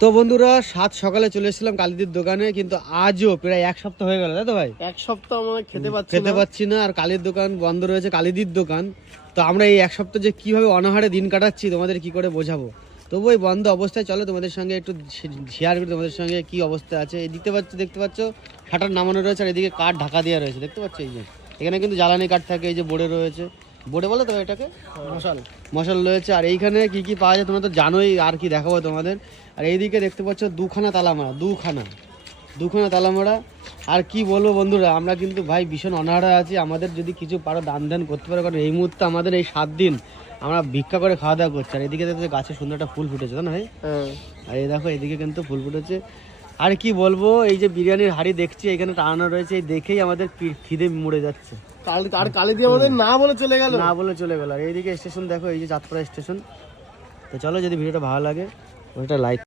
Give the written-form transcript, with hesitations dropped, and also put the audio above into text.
তো বন্ধুরা সাত সকালে চলে এসেছিলাম কালিদির দোকানে, কিন্তু আজও প্রায় এক সপ্তাহ হয়ে গেল, তাই তো ভাই? এক সপ্তাহ আমরা খেতে পাচ্ছি না, আর কালির দোকান বন্ধ রয়েছে, কালিদির দোকান। তো আমরা এই এক সপ্তাহ যে কিভাবে অনাহারে দিন কাটাচ্ছি তোমাদের কি করে বোঝাবো। তবু এই বন্ধ অবস্থায় চলো তোমাদের সঙ্গে একটু শেয়ার করি তোমাদের সঙ্গে কি অবস্থা আছে। এই দেখতে পাচ্ছ শাটার নামানো রয়েছে, আর এদিকে কাঠ ঢাকা দেওয়া রয়েছে, দেখতে পাচ্ছ। এই যে এখানে কিন্তু জ্বালানি কাঠ থাকে, এই যে বোর্ডে রয়েছে, বোর্ডে বলে তো এটাকে মশাল রয়েছে। আর এইখানে কি কি পাওয়া যায় তোমরা তো জানোই, আর কি দেখাবো তোমাদের। আর এইদিকে দেখতে পাচ্ছ দুখানা তালা মারা, দুখানা তালা মারা। আর কি বলবো বন্ধুরা, আমরা কিন্তু ভাই ভীষণ অনাহারে আছি। আমাদের যদি কিছু পারো দান করতে পারো, কারণ এই মুহূর্তে আমাদের এই 7 দিন আমরা ভিক্ষা করে খাওয়া দাওয়া করছি। আর এদিকে দেখতে গাছে সুন্দর একটা ফুল ফুটেছে, তাই না ভাই? আর এই দেখো এদিকে কিন্তু ফুল ফুটেছে। আর কি বলবো, এই যে বিরিয়ানির হাঁড়ি দেখছি এখানে টানানো রয়েছে, এই দেখেই আমাদের খিদে মরে যাচ্ছে। কালিদি আমাদের না বলে চলে গেল। আর এইদিকে স্টেশন দেখো, এই যে চাঁদপাড়া স্টেশন। তো চলো, যদি ভিডিওটা ভালো লাগে ওইটা লাইক